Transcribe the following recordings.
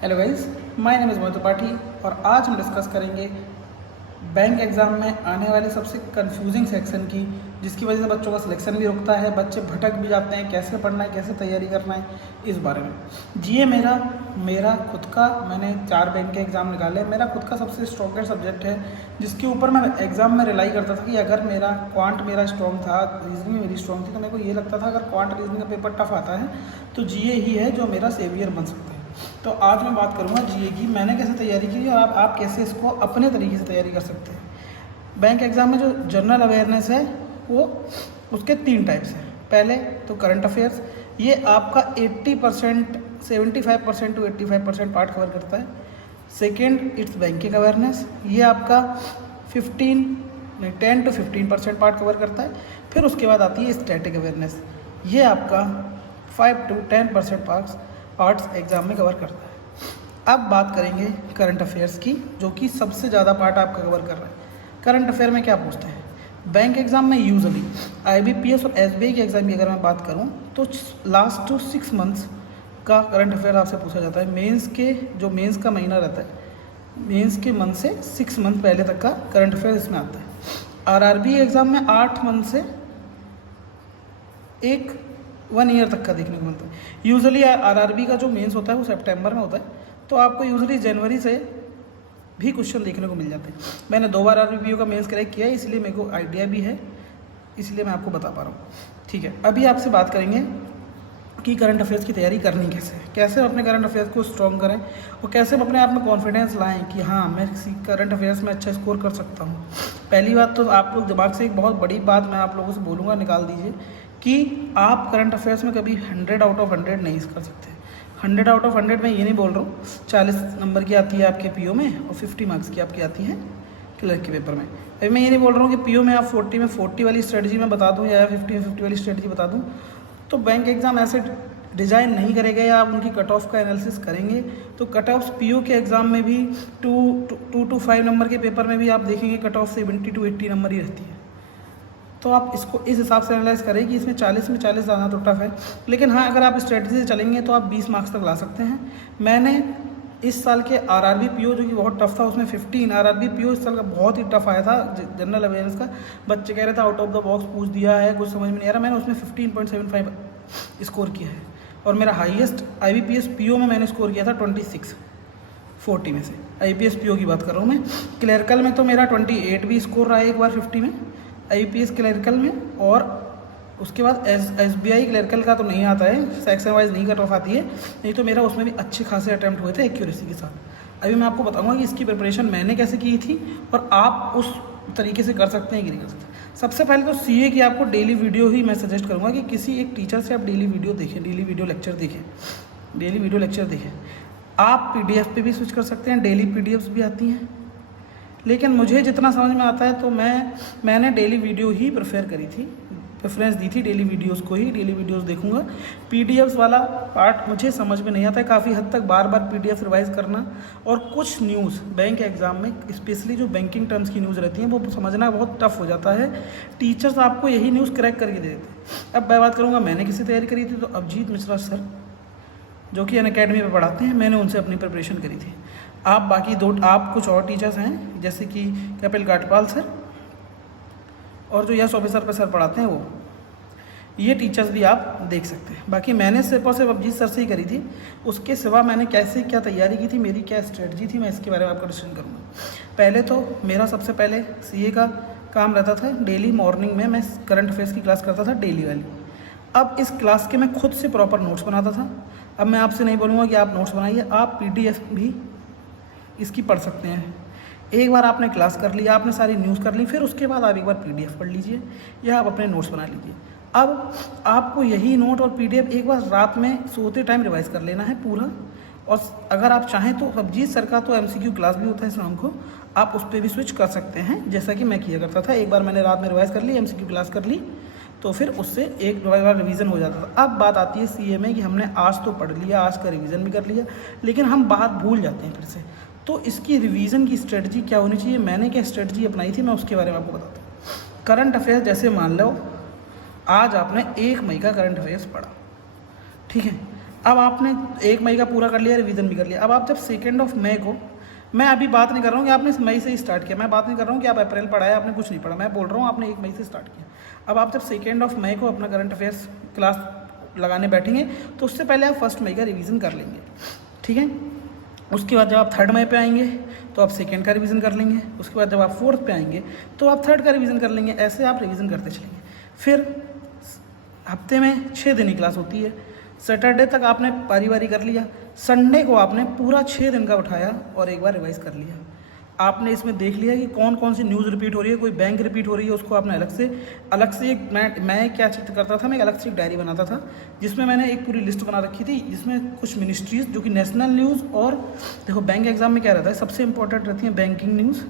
Hello guys, my name is Mohit Tripathi और आज हम डिस्कस करेंगे बैंक एग्ज़ाम में आने वाले सबसे कंफ्यूजिंग सेक्शन की, जिसकी वजह से बच्चों का सिलेक्शन भी रुकता है, बच्चे भटक भी जाते हैं, कैसे पढ़ना है, कैसे तैयारी करना है, इस बारे में। जीए मेरा खुद का, मैंने 4 बैंक के एग्ज़ाम निकाले, मेरा खुद का सबसे स्ट्रॉन्गेस्ट सब्जेक्ट है, जिसके ऊपर मैं एग्ज़ाम में रिलाई करता था कि अगर मेरा क्वांट मेरा स्ट्रॉन्ग था, रीजनिंग मेरी स्ट्रॉन्ग थी, तो मेरे को ये लगता था अगर क्वांट रीजनिंग का पेपर टफ आता है तो जीए ही है जो मेरा सेवियर बन सकता है। तो आज मैं बात करूंगा जीए की, मैंने कैसे तैयारी की और आप कैसे इसको अपने तरीके से तैयारी कर सकते हैं। बैंक एग्ज़ाम में जो जनरल अवेयरनेस है वो उसके 3 टाइप्स हैं। पहले तो करंट अफेयर्स, ये आपका 80% 75% टू 85% पार्ट कवर करता है। सेकेंड इट्स बैंकिंग अवेयरनेस, ये आपका 10 to 15% पार्ट कवर करता है। फिर उसके बाद आती है स्टैटिक अवेयरनेस, ये आपका 5 to 10% पार्ट्स एग्ज़ाम में कवर करता है। अब बात करेंगे करंट अफेयर्स की, जो कि सबसे ज़्यादा पार्ट आपका कवर कर रहा है। करंट अफेयर में क्या पूछते हैं बैंक एग्ज़ाम में? यूजुअली आईबीपीएस और एसबीआई के एग्ज़ाम की अगर मैं बात करूं तो लास्ट 6 मंथ्स का करंट अफेयर आपसे पूछा जाता है। मेंस का महीना रहता है, मेंस के मंथ से 6 मंथ पहले तक का करंट अफेयर इसमें आता है। आरआरबी एग्ज़ाम में 8 मंथ से 1 ईयर तक का देखने को मिलता है। यूजुअली आरआरबी का जो मेंस होता है वो सितंबर में होता है, तो आपको यूजुअली जनवरी से भी क्वेश्चन देखने को मिल जाते हैं। मैंने 2 बार आरआरबी का मेंस क्रैक किया है, इसलिए मेरे को आइडिया भी है, इसलिए मैं आपको बता पा रहा हूँ। ठीक है, अभी आपसे बात करेंगे कि करंट अफेयर्स की तैयारी करनी कैसे हम अपने करंट अफेयर्स को स्ट्रॉन्ग करें और कैसे हम अपने आप में कॉन्फिडेंस लाएं कि हाँ मैं किसी करंट अफेयर्स में अच्छा स्कोर कर सकता हूँ। पहली बात तो आप लोग दिमाग से एक बहुत बड़ी बात मैं आप लोगों से बोलूँगा, निकाल दीजिए कि आप करंट अफेयर्स में कभी 100 आउट ऑफ 100 नहीं कर सकते। 100 आउट ऑफ 100 मैं ये नहीं बोल रहा हूँ 40 नंबर की आती है आपके पीओ में और 50 मार्क्स की आपकी आती है क्लर्क के पेपर में। अभी मैं ये नहीं बोल रहा हूँ कि पीओ में आप 40 में 40 वाली स्ट्रेटजी मैं बता दूँ या 50 में 50 वाली स्ट्रेटजी बता दूँ। तो बैंक एग्ज़ाम ऐसे डिज़ाइन नहीं करेगा या आप उनकी कट ऑफ का एनालिसिस करेंगे तो कट ऑफ पीओ के एग्ज़ाम में भी 2 to 5 नंबर के पेपर में भी आप देखेंगे कट ऑफ 70 to 80 नंबर ही रहती है। तो आप इसको इस हिसाब से एनालाइज करें कि इसमें 40 में 40 ज़्यादा तो टफ है, लेकिन हाँ अगर आप स्ट्रेटजी से चलेंगे तो आप 20 मार्क्स तक ला सकते हैं। मैंने इस साल के आरआरबी पीओ जो कि बहुत टफ था उसमें 15 आरआरबी पीओ इस साल का बहुत ही टफ आया था जनरल अवेयरनेस का। बच्चे कह रहे थे आउट ऑफ द बॉक्स पूछ दिया है, कुछ समझ में नहीं आ रहा। मैंने उसमें 15.75 स्कोर किया है और मेरा हाईएस्ट आईबीपीएस पीओ में मैंने स्कोर किया था 26 40 में से। आईबीपीएस पीओ की बात कर रहा हूँ मैं। क्लरिकल में तो मेरा 28 भी स्कोर रहा है एक बार 50 में आईपीएस क्लरिकल में, और उसके बाद एसबीआई क्लरिकल का तो नहीं आता है, सेक्शन वाइज नहीं कट ऑफ आती है, नहीं तो मेरा उसमें भी अच्छे खासे अटैम्प्ट हुए थे एक्यूरेसी के साथ। अभी मैं आपको बताऊंगा कि इसकी प्रिपरेशन मैंने कैसे की थी और आप उस तरीके से कर सकते हैं कि नहीं कर सकते। सबसे पहले तो सीए की आपको डेली वीडियो ही मैं सजेस्ट करूँगा कि किसी एक टीचर से आप डेली वीडियो देखें, डेली वीडियो लेक्चर देखें। आप पीडीएफ पे भी स्विच कर सकते हैं, डेली पीडीएफ्स भी आती हैं, लेकिन मुझे जितना समझ में आता है तो मैंने डेली वीडियो ही प्रेफरेंस दी थी डेली वीडियोस को ही, डेली वीडियोस देखूंगा। पीडीएफ्स वाला पार्ट मुझे समझ में नहीं आता है, काफ़ी हद तक बार बार पीडीएफ रिवाइज करना, और कुछ न्यूज़ बैंक एग्ज़ाम में स्पेशली जो बैंकिंग टर्म्स की न्यूज़ रहती हैं वो समझना बहुत टफ हो जाता है। टीचर्स आपको यही न्यूज़ क्रैक करके दे देते हैं। अब मैं बात करूँगा मैंने किसी तैयारी करी थी, तो अभिजीत मिश्रा सर जो कि अनअकैडमी में पढ़ाते हैं, मैंने उनसे अपनी प्रिपरेशन करी थी। आप कुछ और टीचर्स हैं जैसे कि कपिल काटपाल सर और जो यस ऑफिसर पे सर पढ़ाते हैं वो, ये टीचर्स भी आप देख सकते हैं। बाकी मैंने सिर्फ और सिर्फ अभिजीत सर से ही करी थी, उसके सिवा मैंने कैसे क्या तैयारी की थी, मेरी क्या स्ट्रेटजी थी, मैं इसके बारे में आपको डिस्कशन करूँगा। पहले तो मेरा सबसे पहले सीए का काम रहता था, डेली मॉर्निंग में मैं करंट अफेयर्स की क्लास करता था डेली वाली। अब इस क्लास के मैं खुद से प्रॉपर नोट्स बनाता था। अब मैं आपसे नहीं बोलूँगा कि आप नोट्स बनाइए, आप पीडीएफ भी इसकी पढ़ सकते हैं। एक बार आपने क्लास कर लिया, आपने सारी न्यूज़ कर ली, फिर उसके बाद आप एक बार पीडीएफ पढ़ लीजिए या आप अपने नोट्स बना लीजिए। अब आपको यही नोट और पीडीएफ एक बार रात में सोते टाइम रिवाइज कर लेना है पूरा, और अगर आप चाहें तो अभिजीत सर का तो एमसीक्यू क्लास भी होता है शाम को, आप उस पर भी स्विच कर सकते हैं, जैसा कि मैं किया करता था। एक बार मैंने रात में रिवाइज कर ली, एमसीक्यू क्लास कर ली, तो फिर उससे एक बार रिवीजन हो जाता था। अब बात आती है सीए में कि हमने आज तो पढ़ लिया, आज का रिवीजन भी कर लिया, लेकिन हम बात भूल जाते हैं फिर से। तो इसकी रिवीजन की स्ट्रेटजी क्या होनी चाहिए, मैंने क्या स्ट्रेटजी अपनाई थी, मैं उसके बारे में आपको बताता हूँ। करंट अफेयर्स जैसे मान लो आज आपने 1 मई का करंट अफेयर्स पढ़ा, ठीक है, अब आपने 1 मई का पूरा कर लिया, रिवीजन भी कर लिया। अब आप जब 2 मई को, मैं अभी बात नहीं कर रहा हूँ कि आपने इस मई से ही स्टार्ट किया, मैं बात नहीं कर रहा हूँ कि आप अप्रैल पढ़ाया, आपने कुछ नहीं पढ़ा, मैं बोल रहा हूँ आपने 1 मई से स्टार्ट किया। अब आप जब 2 मई को अपना करंट अफेयर्स क्लास लगाने बैठेंगे तो उससे पहले आप 1 मई का रिवीजन कर लेंगे, ठीक है। उसके बाद जब आप 3 मई पे आएंगे तो आप 2 का रिवीजन कर लेंगे। उसके बाद जब आप 4 पे आएंगे तो आप 3 का रिवीजन कर लेंगे। ऐसे आप रिवीजन करते चलेंगे। फिर हफ्ते में 6 दिन की क्लास होती है। सैटरडे तक आपने बारी बारी कर लिया, संडे को आपने पूरा 6 दिन का उठाया और एक बार रिवाइज कर लिया। आपने इसमें देख लिया कि कौन कौन सी न्यूज़ रिपीट हो रही है, कोई बैंक रिपीट हो रही है, उसको आपने अलग से एक मैं क्या चीज़ करता था, मैं एक अलग से एक डायरी बनाता था जिसमें मैंने एक पूरी लिस्ट बना रखी थी, जिसमें कुछ मिनिस्ट्रीज़ जो कि नेशनल न्यूज़, और देखो बैंक एग्जाम में क्या रहता है, सबसे इंपॉर्टेंट रहती है बैंकिंग न्यूज़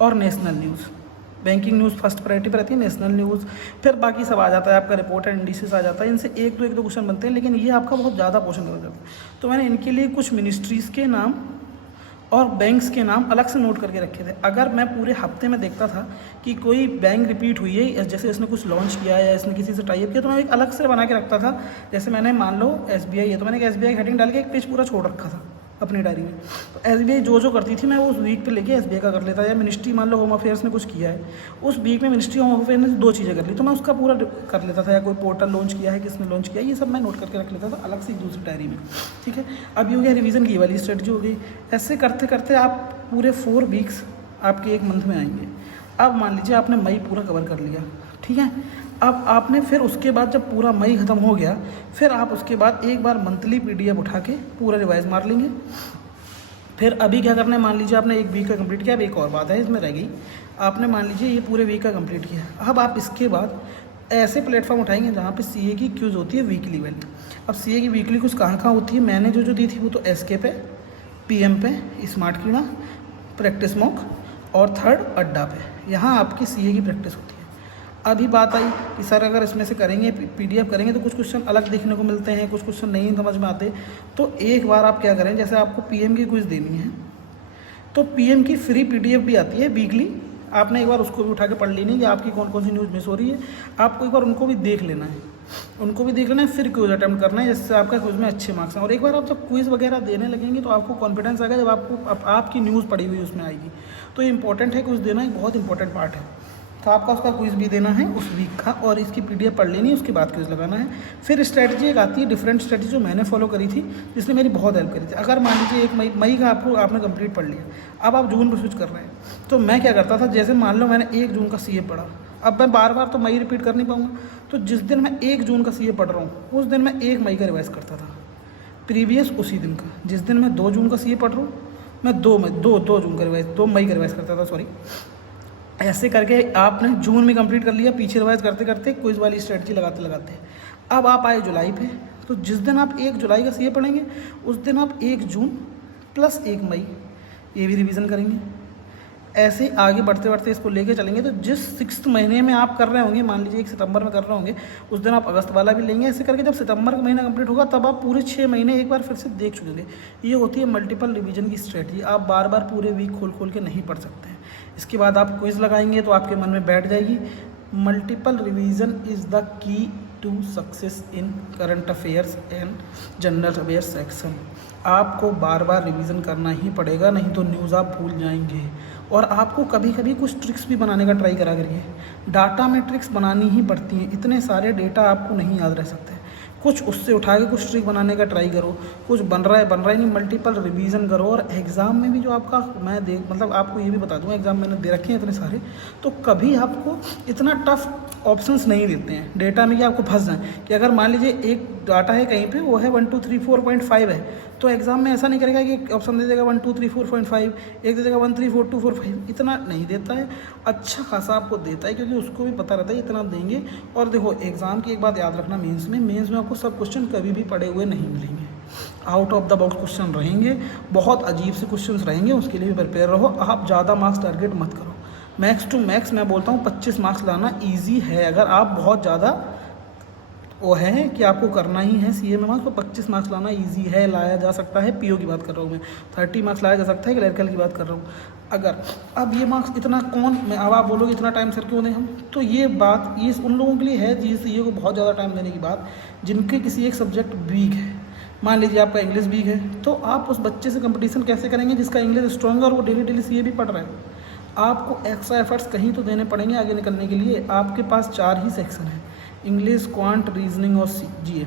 और national news. Banking news first priority पर रहती है, नेशनल न्यूज़ फिर बाकी सब आ जाता है, आपका रिपोर्ट एंड इंडिसेस आ जाता है। इनसे एक दो क्वेश्चन बनते हैं, लेकिन ये आपका बहुत ज़्यादा पोर्शन हो जाता है। तो मैंने इनके लिए कुछ मिनिस्ट्रीज़ के नाम और बैंक्स के नाम अलग से नोट करके रखे थे। अगर मैं पूरे हफ्ते में देखता था कि कोई बैंक रिपीट हुई है, जैसे इसने कुछ लॉन्च किया है या इसने किसी से टाई अप किया, तो मैं एक अलग से बना के रखता था। जैसे मैंने मान लो SBI है तो मैंने SBI हेडिंग डाल के एक पेज पूरा छोड़ रखा था अपनी डायरी में। तो SBI जो करती थी मैं वो उस वीक पे लेके SBI का कर लेता। या मिनिस्ट्री मान लो होम अफेयर्स ने कुछ किया है, उस वीक में मिनिस्ट्री होम अफेयर ने 2 चीज़ें कर ली तो मैं उसका पूरा कर लेता था। या कोई पोर्टल लॉन्च किया है, किसने लॉन्च किया, ये सब मैं नोट करके रख लेता था अलग से एक दूसरी डायरी में, ठीक है। अब ये हो गया रिवीजन की वाली स्ट्रेटजी हो गई। ऐसे करते करते आप पूरे 4 वीक्स आपके एक मंथ में आएंगे। अब मान लीजिए आपने मई पूरा कवर कर लिया, ठीक है। अब आपने फिर उसके बाद जब पूरा मई ख़त्म हो गया, फिर आप उसके बाद एक बार मंथली PDF उठा के पूरा रिवाइज मार लेंगे। फिर अभी क्या करना है, मान लीजिए आपने एक वीक का कंप्लीट किया। अब एक और बात है इसमें रह गई, आपने मान लीजिए ये पूरे वीक का कंप्लीट किया। अब आप इसके बाद ऐसे प्लेटफॉर्म उठाएंगे जहाँ पे CA की क्यूज़ होती है वीकली वाली। अब CA की वीकली कुछ कहाँ होती है, मैंने जो दी थी वो तो SK पे, PM पे, स्मार्ट कीड़ा, प्रैक्टिस मॉक और 3rd अड्डा पे। यहाँ आपकी CA की प्रैक्टिस होती है। अभी बात आई कि सर अगर इसमें से करेंगे PDF करेंगे तो कुछ क्वेश्चन अलग देखने को मिलते हैं, कुछ क्वेश्चन नहीं समझ में आते। तो एक बार आप क्या करें, जैसे आपको PM की क्विज़ देनी है तो PM की फ्री PDF भी आती है वीकली, आपने एक बार उसको भी उठा के पढ़ लेनी कि आपकी कौन कौन सी न्यूज़ मिस हो रही है। आपको एक बार उनको भी देख लेना है, फिर क्विज़ अटैम्प्ट करना है, जिससे आपका क्विज़ में अच्छे मार्क्स हैं। और एक बार आप जब क्विज़ वगैरह देने लगेंगे तो आपको कॉन्फिडेंस आएगा, जब आपको आपकी न्यूज़ पढ़ी हुई उसमें आएगी। तो ये इंपॉर्टेंट है, क्विज़ देना एक बहुत इंपॉर्टेंट पार्ट है। तो आपका उसका क्विज़ भी देना है उस वीक का, और इसकी PDF पढ़ लेनी है, उसके बाद क्विज़ लगाना है। फिर स्ट्रैटेजी एक आती है, डिफरेंट स्ट्रैटेजी, जो मैंने फॉलो करी थी, जिसने मेरी बहुत हेल्प करी थी। अगर मान लीजिए 1 मई का आपने कंप्लीट पढ़ लिया, अब आप जून पर स्विच कर रहे हैं, तो मैं क्या करता था, जैसे मान लो मैंने 1 जून का CA पढ़ा, अब मैं बार बार तो मई रिपीट कर नहीं पाऊँगा, तो जिस दिन मैं 1 जून का CA पढ़ रहा हूँ उस दिन मैं 1 मई का रिवाइज़ करता था प्रीवियस उसी दिन का। जिस दिन मैं 2 जून का CA पढ़ रहा हूँ मैं 2 मई का रिवाइज़ करता था, सॉरी। ऐसे करके आपने जून में कंप्लीट कर लिया, पीछे रिवाइज करते करते क्विज वाली स्ट्रेटजी लगाते लगाते। अब आप आए जुलाई पे, तो जिस दिन आप 1 जुलाई का CA पढ़ेंगे उस दिन आप 1 जून प्लस 1 मई ये भी रिवीजन करेंगे। ऐसे आगे बढ़ते बढ़ते इसको लेके चलेंगे। तो जिस 6th महीने में आप कर रहे होंगे, मान लीजिए 1 सितंबर में कर रहे होंगे, उस दिन आप अगस्त वाला भी लेंगे। ऐसे करके जब सितंबर का महीना कंप्लीट होगा तब आप पूरे 6 महीने एक बार फिर से देख चुकेंगे। ये होती है मल्टीपल रिवीजन की स्ट्रेटजी। आप बार बार पूरे वीक खोल के नहीं पढ़ सकते हैं। इसके बाद आप क्विज़ लगाएंगे तो आपके मन में बैठ जाएगी, multiple revision is the key to success in current affairs and general affairs section. आपको बार बार रिवीजन करना ही पड़ेगा, नहीं तो न्यूज़ आप भूल जाएंगे। और आपको कभी कभी कुछ ट्रिक्स भी बनाने का ट्राई करा करिए। डाटा में ट्रिक्स बनानी ही पड़ती हैं, इतने सारे डेटा आपको नहीं याद रह सकते। कुछ उससे उठा के कुछ ट्रिक बनाने का ट्राई करो, कुछ बन रहा है नहीं, मल्टीपल रिवीजन करो। और एग्ज़ाम में भी जो आपका मतलब आपको ये भी बता दूँ, एग्ज़ाम मैंने दे रखे हैं इतने सारे, तो कभी आपको इतना टफ ऑप्शंस नहीं देते हैं डेटा में कि आपको फंस जाए। कि अगर मान लीजिए एक डाटा है कहीं पे वो है 1 2 3 4.5 है, तो एग्ज़ाम में ऐसा नहीं करेगा कि ऑप्शन दे देगा 1 2 3 4.5, एक दे देगा 1 3 4 2 4 5, इतना नहीं देता है। अच्छा खासा आपको देता है, क्योंकि उसको भी पता रहता है इतना देंगे। और देखो एग्ज़ाम की एक बात याद रखना, मेंस में आपको सब क्वेश्चन कभी भी पढ़े हुए नहीं मिलेंगे, out of the box question रहेंगे, बहुत अजीब से क्वेश्चन रहेंगे। उसके लिए भी प्रिपेयर रहो। आप ज़्यादा मार्क्स टारगेट मत करो। मैक्स टू मैक्स मैं बोलता हूँ 25 मार्क्स लाना ईजी है। अगर आप बहुत ज़्यादा वो है कि आपको करना ही है CA में मार्क्स, तो 25 मार्क्स लाना इजी है, लाया जा सकता है। PO की बात कर रहा हूँ मैं, 30 मार्क्स लाया जा सकता है, क्लरिकल की बात कर रहा हूँ। अगर अब ये मार्क्स इतना अब आप बोलोगे इतना टाइम सर क्यों दें हम, तो ये बात ये उन लोगों के लिए है जिस CA को बहुत ज़्यादा टाइम देने की बात, जिनके किसी एक सब्जेक्ट वीक है। मान लीजिए आपका इंग्लिश वीक है, तो आप उस बच्चे से कंपटीशन कैसे करेंगे जिसका इंग्लिश स्ट्रॉन्ग है और वो डेली डेली सीए भी पढ़ रहा है। आपको एक्स्ट्रा एफर्ट्स कहीं तो देने पड़ेंगे आगे निकलने के लिए। आपके पास 4 ही सेक्शन है, इंग्लिश, क्वांट, रीजनिंग और जीए।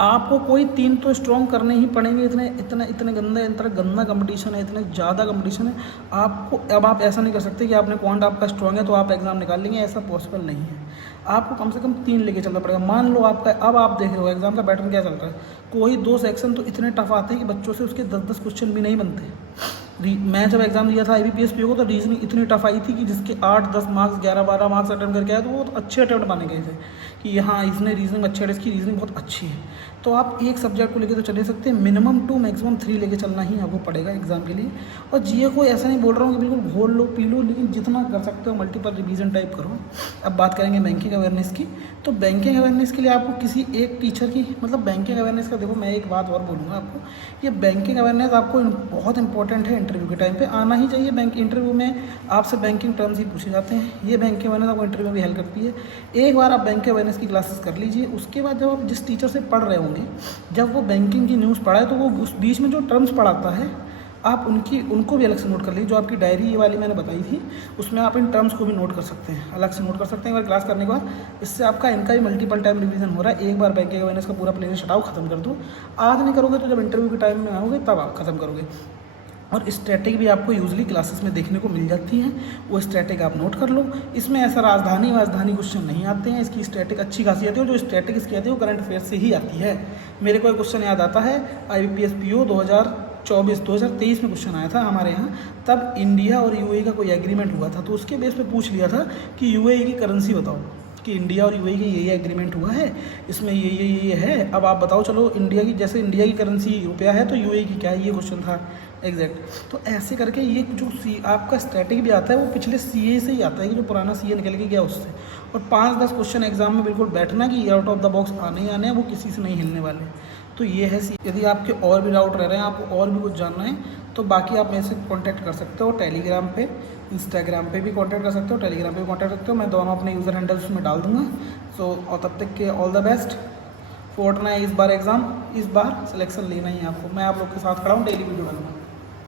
आपको कोई 3 तो स्ट्रॉन्ग करने ही पड़ेंगे। इतने गंदा कंपटीशन है, इतने ज़्यादा कंपटीशन है आपको। अब आप ऐसा नहीं कर सकते कि आपने क्वांट आपका स्ट्रॉन्ग है तो आप एग्ज़ाम निकाल लेंगे, ऐसा पॉसिबल नहीं है। आपको कम से कम 3 लेके चलना पड़ेगा। मान लो आपका, अब आप देख रहे हो एग्ज़ाम का पैटर्न क्या चल रहा है, कोई 2 सेक्शन तो इतने टफ आते हैं कि बच्चों से उसके 10-10 क्वेश्चन भी नहीं बनते। मैं जब एग्ज़ाम दिया था IBPS PO को, तो रीजनिंग इतनी टफ आई थी कि जिसके 8-10 मार्क्स, 11-12 मार्क्स अटेम्प्ट करके आए तो वो तो अच्छे अटेम्प्ट माने गए थे कि हाँ इसने रीजनिंग अच्छी है, इसकी रीजनिंग बहुत अच्छी है। तो आप एक सब्जेक्ट को लेके तो चले सकते हैं, मिनिमम 2 मैक्सिमम 3 लेके चलना ही आपको पड़ेगा एग्जाम के लिए। और जीए को ऐसा नहीं बोल रहा हूँ कि बिल्कुल घोल लो पी लो, लेकिन जितना कर सकते हो मल्टीपल रिवीजन टाइप करो। अब बात करेंगे बैंकिंग अवेयरनेस की। तो बैंकिंग अवेयरनेस के लिए आपको किसी एक टीचर की, मतलब बैंकिंग अवेयरनेस का, देखो मैं एक बात और बोलूँगा आपको, ये बैंकिंग अवेयरनेस आपको बहुत इंपॉर्टेंट है। इंटरव्यू के टाइम पे आना ही चाहिए। बैंक इंटरव्यू में आपसे बैंकिंग टर्म्स ही पूछे जाते हैं। ये बैंकिंग अवेयरनेस आपको इंटरव्यू में भी हेल्प करती है। एक बार आप बैंकिंग अवेयरनेस की क्लासेस कर लीजिए, उसके बाद जब आप जिस टीचर से पढ़ रहे होंगे, जब वो बैंकिंग की न्यूज़ पढ़ाए तो वो उस बीच में जो टर्म्स पढ़ाता है आप उनको भी अलग से नोट कर लीजिए। जो आपकी डायरी ये वाली मैंने बताई थी, उसमें आप इन टर्म्स को भी नोट कर सकते हैं, अलग से नोट कर सकते हैं एक बार क्लास करने के बाद। इससे आपका इनका भी मल्टीपल टाइम रिवीजन हो रहा है। एक बार बैंकिंग अवेयरनेस का पूरा प्लेलिस्ट हटाओ, खत्म कर दो। आज नहीं करोगे तो जब इंटरव्यू के टाइम में आओगे तब आप खत्म करोगे। और स्टैटिक भी आपको यूजली क्लासेस में देखने को मिल जाती हैं, वो स्टैटिक आप नोट कर लो। इसमें ऐसा राजधानी क्वेश्चन नहीं आते हैं। इसकी स्टैटिक अच्छी खासियत है, और जो स्टैटिक इसकी आती है वो करंट अफेयर से ही आती है। मेरे को एक क्वेश्चन याद आता है, IBPS PO 2023 में क्वेश्चन आया था हमारे यहाँ। तब इंडिया और UAE का कोई एग्रीमेंट हुआ था, तो उसके बेस पे पूछ लिया था कि UAE की करेंसी बताओ, कि इंडिया और UAE की ये एग्रीमेंट हुआ है, इसमें ये है। अब आप बताओ, चलो इंडिया की, जैसे इंडिया की करेंसी रुपया है तो UAE की क्या है, ये क्वेश्चन था एग्जैक्ट। तो ऐसे करके ये जो आपका स्टैटिक भी आता है वो पिछले CA से ही आता है, कि जो पुराना CA निकल के गया उससे। और 5-10 क्वेश्चन एग्जाम में बिल्कुल बैठना कि आउट ऑफ द बॉक्स आने ही आने हैं, वो किसी से नहीं हिलने वाले। तो ये है यदि आपके और भी डाउट रह रहे हैं, आपको और भी कुछ जानना है, तो बाकी आप मेरे से कॉन्टैक्ट कर सकते हो। टेलीग्राम पे, इंस्टाग्राम पे भी कॉन्टैक्ट कर सकते हो, टेलीग्राम पे भी कॉन्टैक्ट कर सकते हो। मैं दोनों अपने यूज़र हैंडल्स उसमें डाल दूँगा। सो और तब तक के ऑल द बेस्ट। फोर्टना है इस बार एग्ज़ाम, इस बार सिलेक्शन लेना ही है आपको। मैं आप लोग के साथ खड़ा हूँ, डेली वीडियो बनाऊँगा।